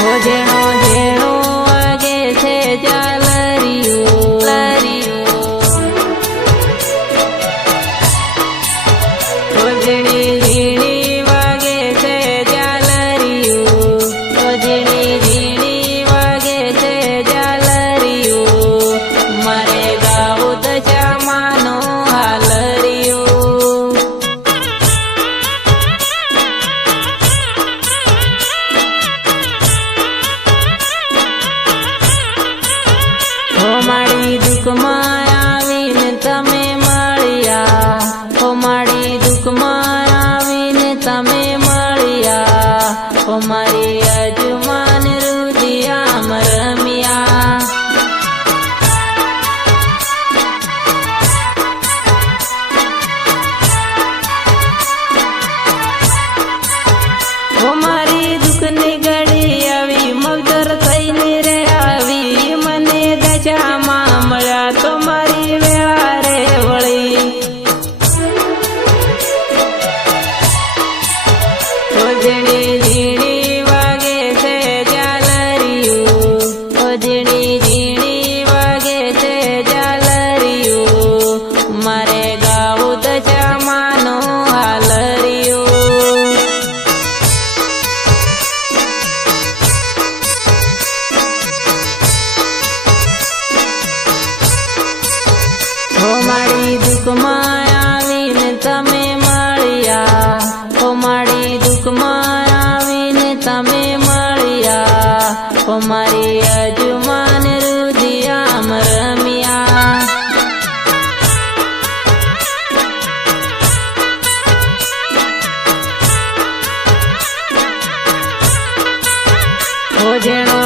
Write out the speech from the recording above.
खोजे યજમાન રુદિયામ રમ્યા મારી દુઃખની ઘડી આવી, મગદર થઈને રે આવી, મને દજામાં મળ્યા તો મારી વ્યારે વળી. રોજણી કુમારી અજમાન રુદિયામ રમ્યા. ભોજણો